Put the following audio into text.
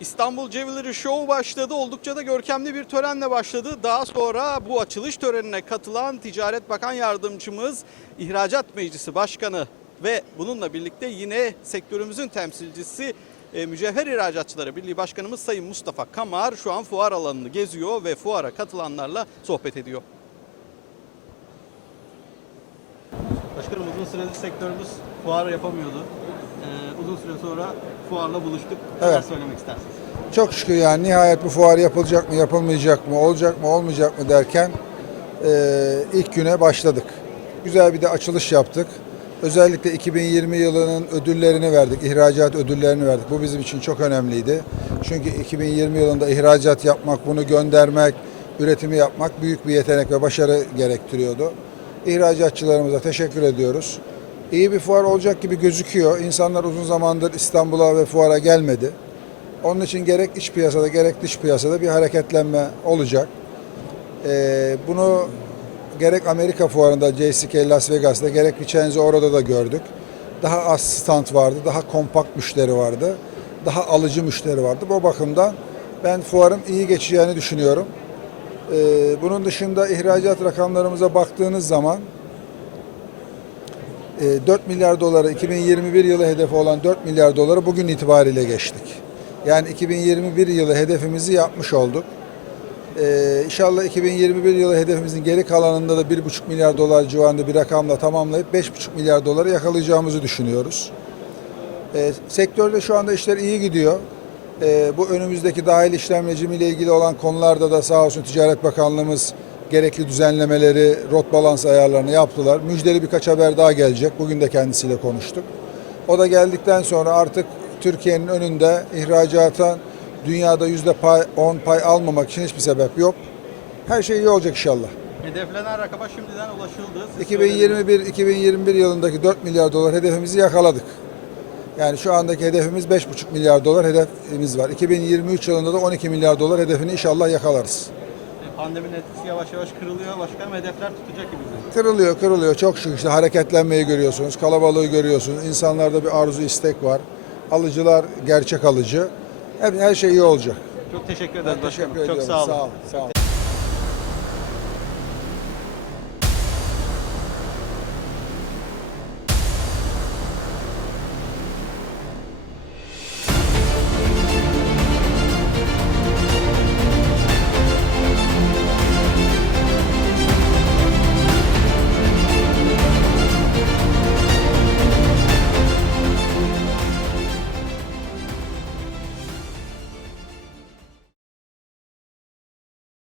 İstanbul Jewelry Show başladı. Oldukça da görkemli bir törenle başladı. Daha sonra bu açılış törenine katılan Ticaret Bakan Yardımcımız, İhracat Meclisi Başkanı ve bununla birlikte yine sektörümüzün temsilcisi e, Mücevher İhracatçıları Birliği Başkanımız Sayın Mustafa Kamar şu an fuar alanını geziyor ve fuara katılanlarla sohbet ediyor. Başkanım uzun süredir sektörümüz fuar yapamıyordu. Ee, uzun süre sonra fuarla buluştuk. Neler Evet. söylemek istersiniz? Çok şükür yani nihayet bu fuar yapılacak mı, yapılmayacak mı, olacak mı, olmayacak mı derken eee, ilk güne başladık. Güzel bir de açılış yaptık. Özellikle 2020 yılının ödüllerini verdik, ihracat ödüllerini verdik. Bu bizim için çok önemliydi. Çünkü 2020 yılında ihracat yapmak, bunu göndermek, üretimi yapmak büyük bir yetenek ve başarı gerektiriyordu. İhracatçılarımıza teşekkür ediyoruz. İyi bir fuar olacak gibi gözüküyor. İnsanlar uzun zamandır İstanbul'a ve fuara gelmedi. Onun için gerek iç piyasada gerek dış piyasada bir hareketlenme olacak. Ee, bunu gerek Amerika fuarında JCK Las Vegas'ta gerek Vicenza orada da gördük. Daha az stand vardı, daha kompakt müşteri vardı, daha alıcı müşteri vardı. Bu bakımdan ben fuarın iyi geçeceğini düşünüyorum. Ee, bunun dışında ihracat rakamlarımıza baktığınız zaman 4 milyar doları 2021 yılı hedefi olan 4 milyar doları bugün itibariyle geçtik. Yani 2021 yılı hedefimizi yapmış olduk. Ee, inşallah 2021 yılı hedefimizin geri kalanında da 1,5 milyar dolar civarında bir rakamla tamamlayıp 5,5 milyar doları yakalayacağımızı düşünüyoruz. Ee, sektörde şu anda işler iyi gidiyor. Ee, bu önümüzdeki dahil işlem rejimi ile ilgili olan konularda da sağ olsun Ticaret Bakanlığımız gerekli düzenlemeleri, rot balans ayarlarını yaptılar. Müjdeli birkaç haber daha gelecek. Bugün de kendisiyle konuştuk. O da geldikten sonra artık Türkiye'nin önünde ihracata dünyada yüzde pay, 10 pay almamak için hiçbir sebep yok. Her şey iyi olacak inşallah. Hedeflenen rakama şimdiden ulaşıldı. Siz söylediniz. 2021-2021 yılındaki 4 milyar dolar hedefimizi yakaladık. Yani şu andaki hedefimiz 5,5 milyar dolar hedefimiz var. 2023 yılında da 12 milyar dolar hedefini inşallah yakalarız. Pandeminin etkisi yavaş yavaş kırılıyor. Başkanım hedefler tutacak gibi. Kırılıyor, kırılıyor. Çok şükür işte hareketlenmeyi görüyorsunuz, kalabalığı görüyorsunuz. İnsanlarda bir arzu, istek var. Alıcılar gerçek alıcı. Hep her şey iyi olacak. Çok teşekkür ederim Teşekkür başkanım. Çok sağ olun. Sağ ol. Sağ ol.